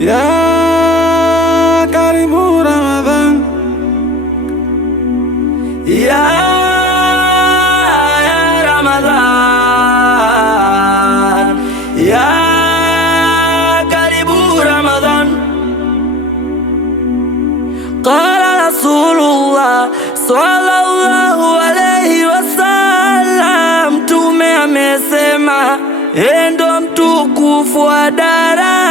Ya karibu Ramadhan, ya Ramadhan, ya karibu Ramadhan. Qala Rasulullah sallallahu alayhi wasallam, Mtume amesema endo mtukufu wa dara